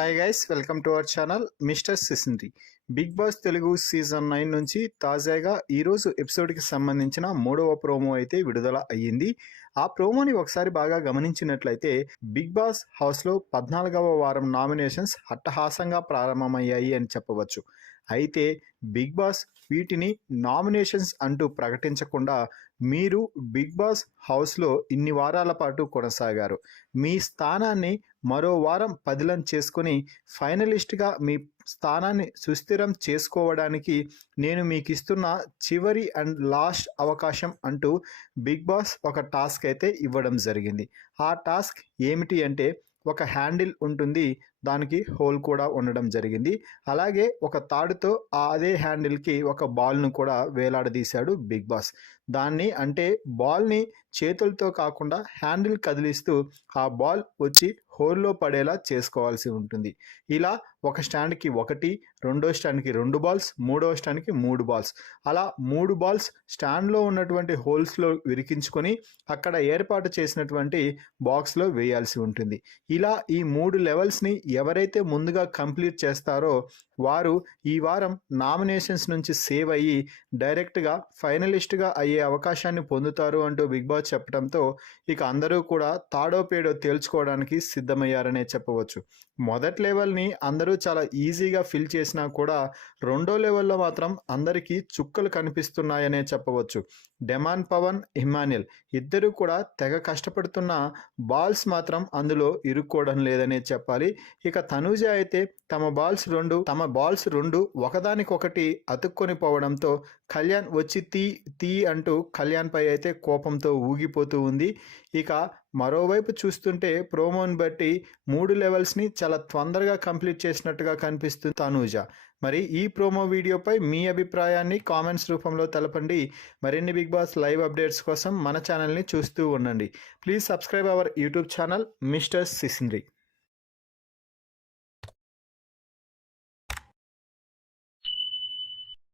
Hi guys, welcome to our channel mister Sisindri. Bigg Boss Telugu season 9 నుంచి తాజాగా ఈరోజు ఎపిసోడ్కి సంబంధించిన 3వ ప్రోమో అయితే విడుదల అయ్యింది. ఆ ప్రోమోని ఒకసారి బాగా గమనించినట్లయితే బిగ్ బాస్ హౌస్లో 14వ వారం నామినేషన్స్ అట్టహాసంగా ప్రారంభమయ్యాయి అని చెప్పవచ్చు. అయితే బిగ్ బాస్ వీటిని నామినేషన్స్ అంటూ ప్రకటించకుండా మీరు బిగ్ బాస్ హౌస్లో ఇన్ని వారాల పాటు కొనసాగారు, మీ స్థానాన్ని మరో వారం పదిలం చేసుకొని ఫైనలిస్ట్గా మీ స్థానాన్ని సుస్థిరం చేసుకోవడానికి నేను మీకు ఇస్తున్న చివరి అండ్ లాస్ట్ అవకాశం అంటూ బిగ్ బాస్ ఒక టాస్క్ అయితే ఇవ్వడం జరిగింది. ఆ టాస్క్ ఏమిటి అంటే ఒక హ్యాండిల్ ఉంటుంది, దానికి హోల్ కూడా ఉండడం జరిగింది. అలాగే ఒక తాడుతో అదే హ్యాండిల్కి ఒక బాల్ను కూడా వేలాడదీశాడు బిగ్ బాస్. దాన్ని అంటే బాల్ని చేతులతో కాకుండా హ్యాండిల్ కదిలిస్తూ ఆ బాల్ వచ్చి హోల్లో పడేలా చేసుకోవాల్సి ఉంటుంది. ఇలా ఒక స్టాండ్కి 1, రెండో స్టాండ్కి 2 బాల్స్, మూడో స్టాండ్కి 3 బాల్స్, అలా 3 బాల్స్ స్టాండ్లో ఉన్నటువంటి హోల్స్లో విరికించుకొని అక్కడ ఏర్పాటు చేసినటువంటి బాక్స్లో వేయాల్సి ఉంటుంది. ఇలా ఈ 3 లెవెల్స్ని ఎవరైతే ముందుగా కంప్లీట్ చేస్తారో వారు ఈ వారం నామినేషన్స్ నుంచి సేవ్ అయ్యి డైరెక్ట్గా ఫైనలిస్ట్గా అయ్యే అవకాశాన్ని పొందుతారు అంటూ బిగ్ బాస్ చెప్పడంతో ఇక అందరూ కూడా తాడో పేడో తేల్చుకోవడానికి సిద్ధమయ్యారనే చెప్పవచ్చు. మొదటి లెవెల్ని అందరూ చాలా ఈజీగా ఫిల్ చేసినా కూడా రెండో లెవెల్లో మాత్రం అందరికీ చుక్కలు కనిపిస్తున్నాయనే చెప్పవచ్చు. డెమాన్ పవన్, ఇమ్మాన్యుయల్ ఇద్దరూ కూడా తెగ కష్టపడుతున్న బాల్స్ మాత్రం అందులో ఇరుక్కోవడం లేదనే చెప్పాలి. ఇక తనూజ అయితే తమ బాల్స్ రెండు ఒకదానికొకటి అతుక్కొని పోవడంతో కళ్యాణ్ వచ్చి తీ అంటూ కళ్యాణ్ పై అయితే కోపంతో ఊగిపోతూ ఉంది. ఇక మరోవైపు చూస్తుంటే ప్రోమోని బట్టి 3 లెవెల్స్ని చాలా తొందరగా కంప్లీట్ చేసినట్టుగా కనిపిస్తుంది తనూజ. మరి ఈ ప్రోమో వీడియోపై మీ అభిప్రాయాన్ని కామెంట్స్ రూపంలో తెలపండి. మరిన్ని బిగ్ బాస్ లైవ్ అప్డేట్స్ కోసం మన ఛానల్ని చూస్తూ ఉండండి. Please subscribe our YouTube channel mister సిసింద్రి.